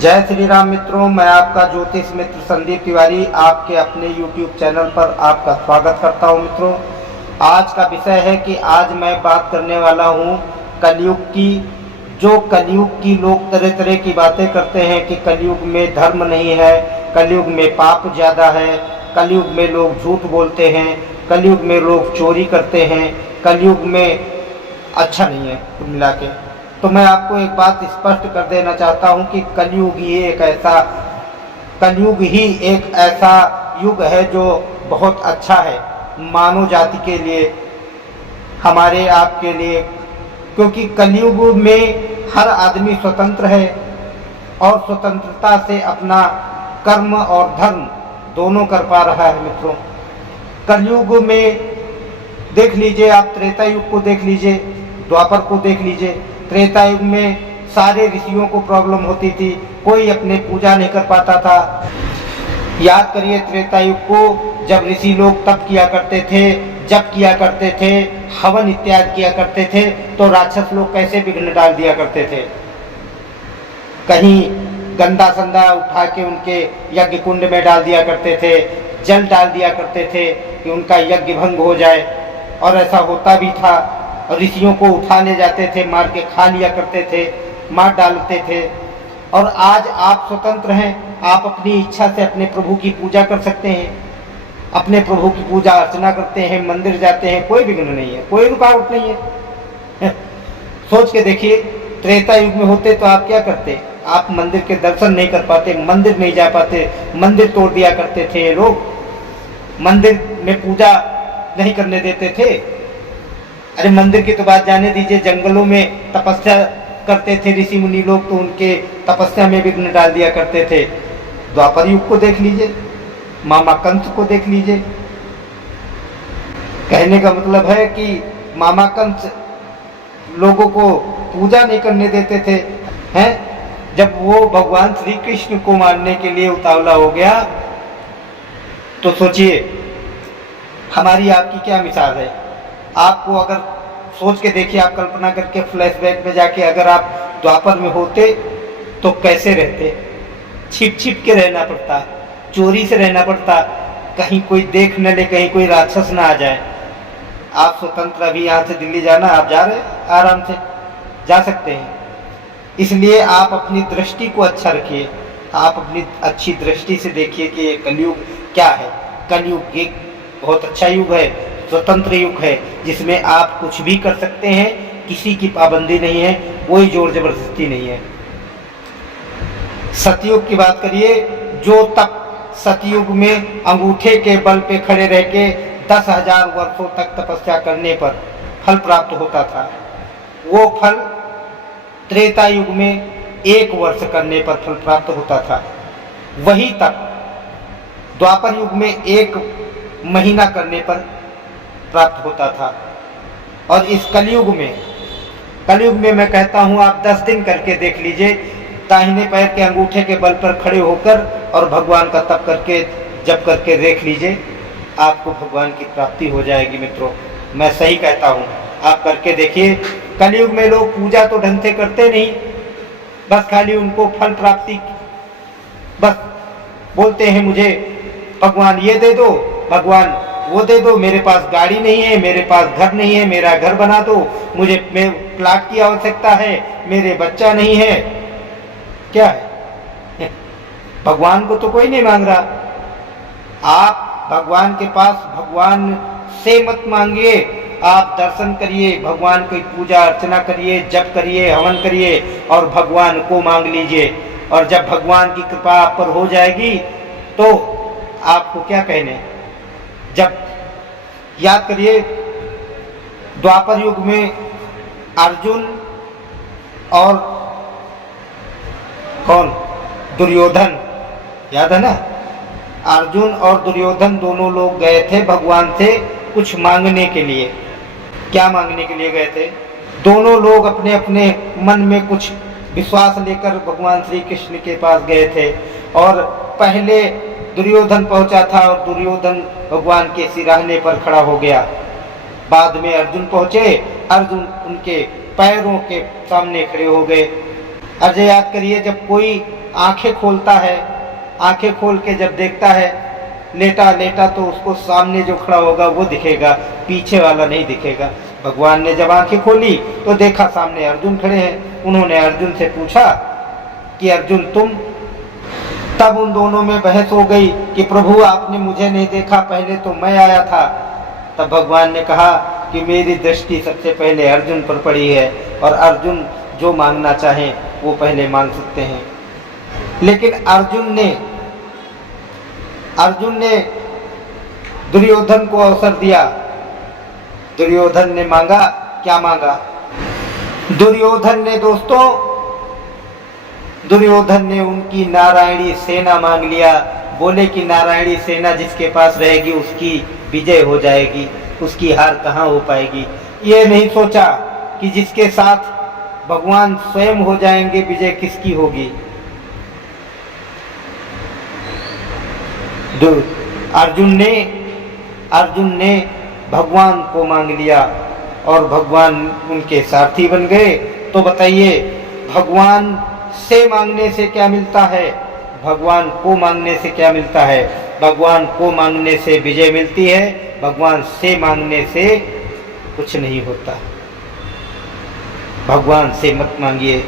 जय श्री राम मित्रों, मैं आपका ज्योतिष मित्र संदीप तिवारी आपके अपने YouTube चैनल पर आपका स्वागत करता हूं। मित्रों, आज का विषय है कि आज मैं बात करने वाला हूं कलयुग की। जो कलयुग की लोग तरह तरह की बातें करते हैं कि कलयुग में धर्म नहीं है, कलयुग में पाप ज़्यादा है, कलयुग में लोग झूठ बोलते हैं, कलयुग में लोग चोरी करते हैं, कलयुग में अच्छा नहीं है कुल मिला के। तो मैं आपको एक बात स्पष्ट कर देना चाहता हूं कि कलयुग ही एक ऐसा युग है जो बहुत अच्छा है मानव जाति के लिए, हमारे आपके लिए। क्योंकि कलयुग में हर आदमी स्वतंत्र है और स्वतंत्रता से अपना कर्म और धर्म दोनों कर पा रहा है। मित्रों, कलयुग में देख लीजिए, आप त्रेता युग को देख लीजिए, द्वापर को देख लीजिए। त्रेता युग में सारे ऋषियों को प्रॉब्लम होती थी, कोई अपने पूजा नहीं कर पाता था। याद करिए त्रेता युग को, जब ऋषि लोग तप किया करते थे, जप किया करते थे, हवन इत्यादि किया करते थे, तो राक्षस लोग कैसे विघ्न डाल दिया करते थे। कहीं गंदा संदा उठा के उनके यज्ञ कुंड में डाल दिया करते थे, जल डाल दिया करते थे कि उनका यज्ञ भंग हो जाए, और ऐसा होता भी था। ऋषियों को उठा ले जाते थे, मार के खा लिया करते थे, मार डालते थे। और आज आप स्वतंत्र हैं, आप अपनी इच्छा से अपने प्रभु की पूजा कर सकते हैं, अपने प्रभु की पूजा अर्चना करते हैं, मंदिर जाते हैं, कोई विघ्न नहीं है, कोई रुकावट नहीं है। सोच के देखिए, त्रेता युग में होते तो आप क्या करते? आप मंदिर के दर्शन नहीं कर पाते, मंदिर नहीं जा पाते, मंदिर तोड़ दिया करते थे ये लोग, मंदिर में पूजा नहीं करने देते थे। अरे मंदिर की तो बात जाने दीजिए, जंगलों में तपस्या करते थे ऋषि मुनि लोग, तो उनके तपस्या में विघ्न डाल दिया करते थे। द्वापर युग को देख लीजिए, मामा कंस को देख लीजिए। कहने का मतलब है कि मामा कंस लोगों को पूजा नहीं करने देते थे, हैं? जब वो भगवान श्री कृष्ण को मारने के लिए उतावला हो गया, तो सोचिए हमारी आपकी क्या मिसाल है। आपको अगर सोच के देखिए, आप कल्पना करके फ्लैशबैक में जाके अगर आप द्वापर में होते तो कैसे रहते? छिप छिप के रहना पड़ता, चोरी से रहना पड़ता, कहीं कोई देख न ले, कहीं कोई राक्षस ना आ जाए। आप स्वतंत्र, अभी यहाँ से दिल्ली जाना, आप जा रहे, आराम से जा सकते हैं। इसलिए आप अपनी दृष्टि को अच्छा रखिए, आप अपनी अच्छी दृष्टि से देखिए कि ये कलयुग क्या है। कलयुग एक बहुत अच्छा युग है, स्वतंत्र युग है, जिसमें आप कुछ भी कर सकते हैं, किसी की पाबंदी नहीं है, कोई जोर जबरदस्ती नहीं है। सतयुग की बात करिए, जो तप सतयुग में अंगूठे के बल पे खड़े रह के 10,000 वर्षों तक तपस्या करने पर फल प्राप्त होता था, वो फल त्रेता युग में 1 वर्ष करने पर फल प्राप्त होता था। वही तप द्वापर युग में 1 महीना करने पर प्राप्त होता था। और इस कलयुग में मैं कहता हूँ, आप 10 दिन करके देख लीजिए, दाहिने पैर के अंगूठे के बल पर खड़े होकर और भगवान का तप करके, जप करके देख लीजिए, आपको भगवान की प्राप्ति हो जाएगी। मित्रों, मैं सही कहता हूँ, आप करके देखिए। कलयुग में लोग पूजा तो ढंग से करते नहीं, बस खाली उनको फल प्राप्ति, बस बोलते हैं मुझे भगवान ये दे दो, भगवान वो दे दो, मेरे पास गाड़ी नहीं है, मेरे पास घर नहीं है, मेरा घर बना दो, मुझे प्लाट की आवश्यकता है, मेरे बच्चा नहीं है। क्या है? भगवान को तो कोई नहीं मांग रहा। आप भगवान के पास, भगवान से मत मांगिए, आप दर्शन करिए, भगवान की पूजा अर्चना करिए, जप करिए, हवन करिए और भगवान को मांग लीजिए। और जब भगवान की कृपा आप पर हो जाएगी तो आपको क्या कहने। जब याद करिए, द्वापर युग में अर्जुन और कौन, दुर्योधन, याद है ना? अर्जुन और दुर्योधन दोनों लोग गए थे भगवान से कुछ मांगने के लिए। क्या मांगने के लिए गए थे? दोनों लोग अपने अपने मन में कुछ विश्वास लेकर भगवान श्री कृष्ण के पास गए थे। और पहले दुर्योधन पहुंचा था और दुर्योधन भगवान के सिराहने पर खड़ा हो गया। बाद में अर्जुन पहुंचे, अर्जुन उनके पैरों के सामने खड़े हो गए। अर्जुन याद करिए, जब कोई आंखें खोलता है, आंखें खोल के जब देखता है लेटा लेटा, तो उसको सामने जो खड़ा होगा वो दिखेगा, पीछे वाला नहीं दिखेगा। भगवान ने जब आंखें खोली तो देखा सामने अर्जुन खड़े हैं। उन्होंने अर्जुन से पूछा कि अर्जुन तुम? तब उन दोनों में बहस हो गई कि प्रभु आपने मुझे नहीं देखा, पहले तो मैं आया था। तब भगवान ने कहा कि मेरी दृष्टि सबसे पहले अर्जुन पर पड़ी है और अर्जुन जो मांगना चाहे वो पहले मांग सकते हैं। लेकिन अर्जुन ने दुर्योधन को अवसर दिया। दुर्योधन ने मांगा, क्या मांगा? दुर्योधन ने उनकी नारायणी सेना मांग लिया। बोले कि नारायणी सेना जिसके पास रहेगी उसकी विजय हो जाएगी, उसकी हार कहाँ हो पाएगी। ये नहीं सोचा कि जिसके साथ भगवान स्वयं हो जाएंगे विजय किसकी होगी। अर्जुन ने भगवान को मांग लिया और भगवान उनके सारथी बन गए। तो बताइए भगवान से मांगने से क्या मिलता है? भगवान को मांगने से क्या मिलता है? भगवान को मांगने से विजय मिलती है, भगवान से मांगने से कुछ नहीं होता। भगवान से मत मांगिए,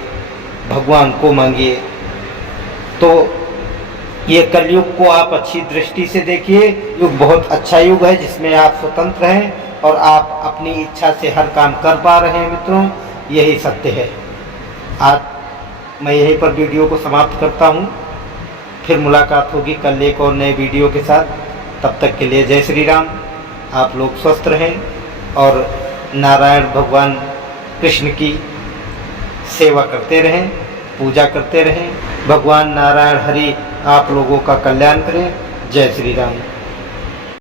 भगवान को मांगिए। तो ये कलयुग को आप अच्छी दृष्टि से देखिए। युग बहुत अच्छा युग है जिसमें आप स्वतंत्र हैं और आप अपनी इच्छा से हर काम कर पा रहे हैं। मित्रों, यही सत्य है। आज मैं यहीं पर वीडियो को समाप्त करता हूँ। फिर मुलाकात होगी कल एक और नए वीडियो के साथ। तब तक के लिए जय श्री राम। आप लोग स्वस्थ रहें और नारायण भगवान कृष्ण की सेवा करते रहें, पूजा करते रहें। भगवान नारायण हरि आप लोगों का कल्याण करें। जय श्री राम।